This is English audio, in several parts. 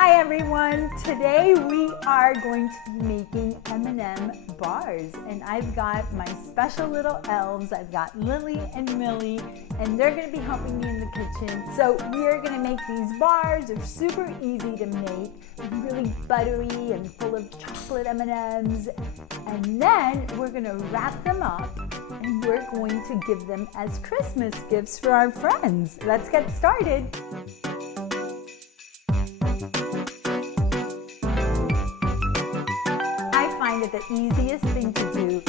Hi everyone, today we are going to be making M&M Bars, and I've got my special little elves. I've got Lily and Millie, and they're going to be helping me in the kitchen. So we are going to make these bars. They're super easy to make, really buttery and full of chocolate M&Ms, and then we're going to wrap them up and we're going to give them as Christmas gifts for our friends. Let's get started. That the easiest thing to do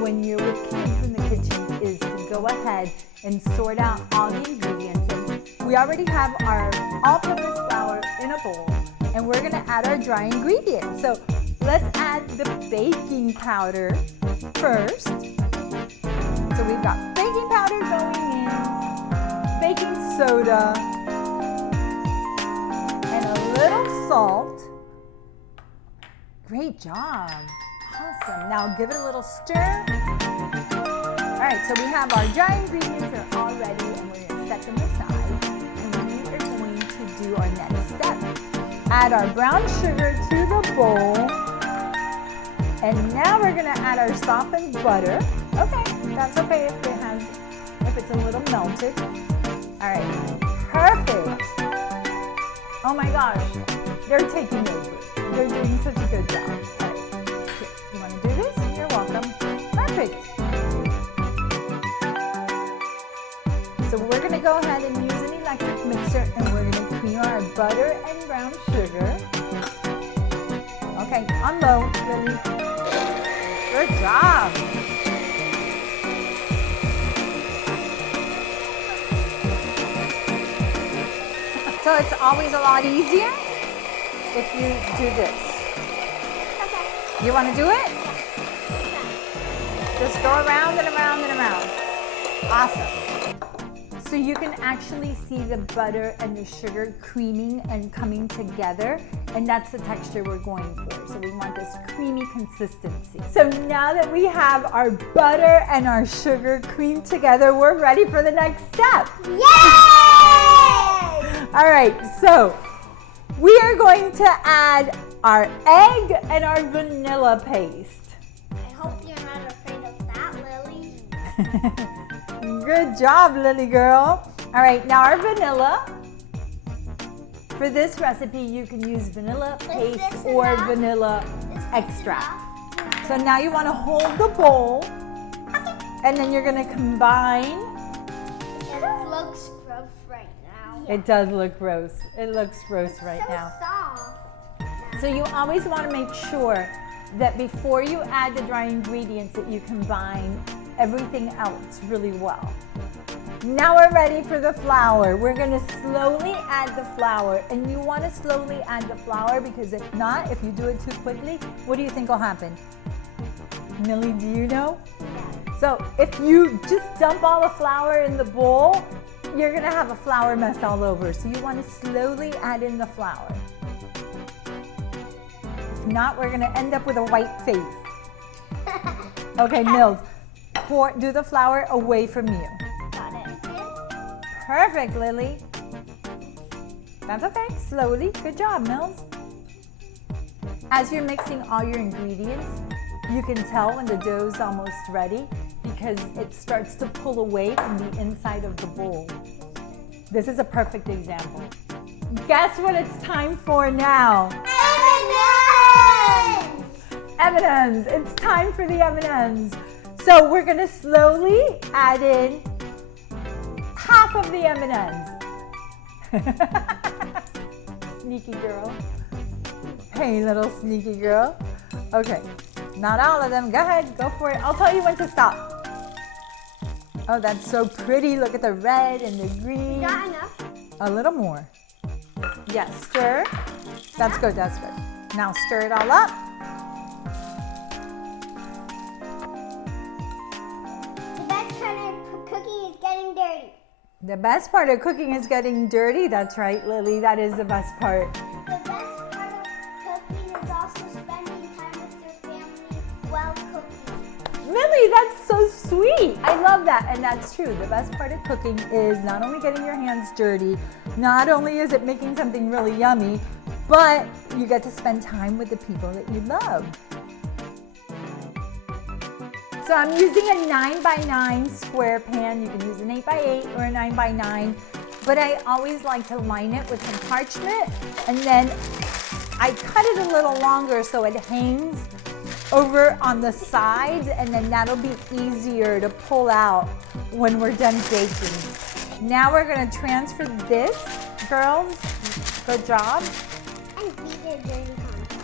when you're with kids in the kitchen is to go ahead and sort out all the ingredients. And we already have our all-purpose flour in a bowl, and we're going to add our dry ingredients. So let's add the baking powder first. So we've got baking powder going in, baking soda, and a little salt. Great job. Awesome. Now give it a little stir. All right, so we have our dry ingredients are all ready, and we're going to set them aside. And we are going to do our next step. Add our brown sugar to the bowl. And now we're going to add our softened butter. Okay, that's okay if it's a little melted. All right, perfect. Oh my gosh, they're taking over. They're doing such a good job. All right. Here, you want to do this? You're welcome. Perfect. So we're going to go ahead and use an electric mixer, and we're going to cream our butter and brown sugar. Okay, on low, Lily. Good job. So it's always a lot easier if you do this. Okay. You want to do it? Yeah. Just go around and around and around. Awesome. So you can actually see the butter and the sugar creaming and coming together, and that's the texture we're going for. So we want this creamy consistency. So now that we have our butter and our sugar creamed together, we're ready for the next step. Yay! All right, so we are going to add our egg and our vanilla paste. I hope you're not afraid of that, Lily. Good job, Lily girl. All right, now our vanilla. For this recipe, you can use vanilla paste or vanilla extract. So now you want to hold the bowl, and then you're going to combine. It looks gross right now. It does look gross. It looks gross right now. Soft. So you always want to make sure that before you add the dry ingredients that you combine everything else really well. Now we're ready for the flour. We're going to slowly add the flour, and you want to slowly add the flour because if not, if you do it too quickly, what do you think will happen? Millie, do you know? Yeah. So if you just dump all the flour in the bowl, you're going to have a flour mess all over. So you want to slowly add in the flour. If not, we're going to end up with a white face. Okay, Mills, do the flour away from you. Got it. Perfect, Lily. That's okay. Slowly. Good job, Mills. As you're mixing all your ingredients, you can tell when the dough's almost ready because it starts to pull away from the inside of the bowl. This is a perfect example. Guess what it's time for now? M&M's! M&M's. It's time for the M&M's. So we're going to slowly add in half of the M&M's. Sneaky girl. Hey, little sneaky girl. Okay, not all of them. Go ahead, go for it. I'll tell you when to stop. Oh, that's so pretty. Look at the red and the green. Not enough. A little more. Yes, stir. That's good, that's good. Now stir it all up. The best part of cooking is getting dirty. The best part of cooking is getting dirty. That's right, Lily. That is the best part. The best part of cooking is also spending time with your family while cooking. Millie, that's so sweet. I love that. And that's true. The best part of cooking is not only getting your hands dirty, not only is it making something really yummy, but you get to spend time with the people that you love. So I'm using a 9x9 square pan. You can use an 8x8 or a 9x9, but I always like to line it with some parchment, and then I cut it a little longer so it hangs over on the sides, and then that'll be easier to pull out when we're done baking. Now we're gonna transfer this, girls. Good job. And beat the dirty contest.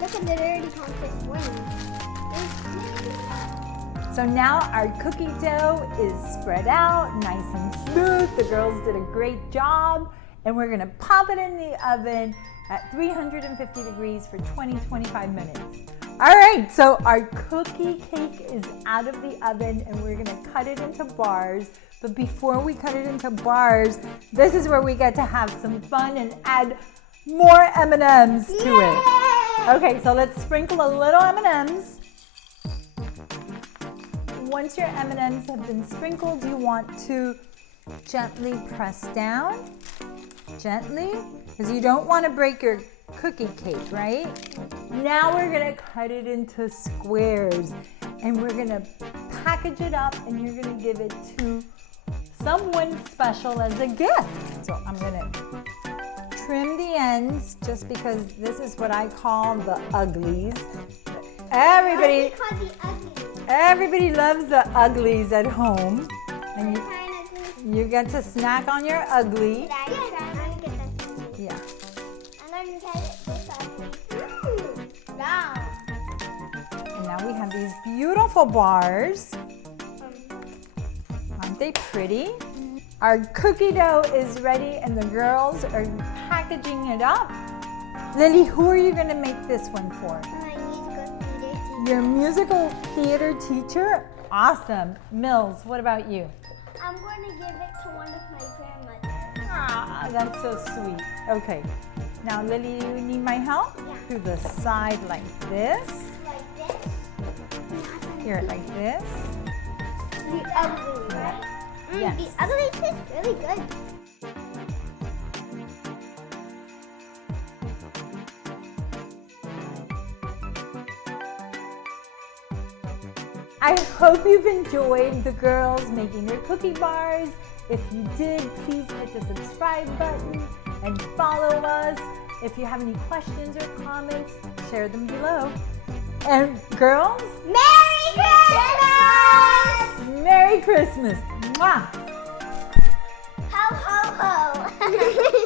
Look at the dirty contest winning. So now our cookie dough is spread out, nice and smooth. The girls did a great job, and we're gonna pop it in the oven at 350 degrees for 20-25 minutes. All right, so our cookie cake is out of the oven, and we're gonna cut it into bars. But before we cut it into bars, this is where we get to have some fun and add more M&Ms to it. Okay, so let's sprinkle a little M&Ms. Once your M&Ms have been sprinkled, you want to gently press down. Gently, because you don't want to break your cookie cake, right? Now we're gonna cut it into squares, and we're gonna package it up, and you're gonna give it to someone special as a gift. So I'm gonna trim the ends, just because this is what I call the uglies. Everybody loves the uglies at home, and you get to snack on your ugly. Yeah. And now we have these beautiful bars. Aren't they pretty? Our cookie dough is ready, and the girls are packaging it up. Lily, who are you going to make this one for? Your musical theater teacher? Awesome. Mills, what about you? I'm going to give it to one of my grandmothers. Ah, that's so sweet. Okay. Now, Lily, you need my help? Yeah. To the side like this. Like this. Here, like this. The ugly, right? Yes. The ugly tastes really good. I hope you've enjoyed the girls making their cookie bars. If you did, please hit the subscribe button and follow us. If you have any questions or comments, share them below. And girls, Merry Christmas! Merry Christmas! Mwah! Ho, ho, ho!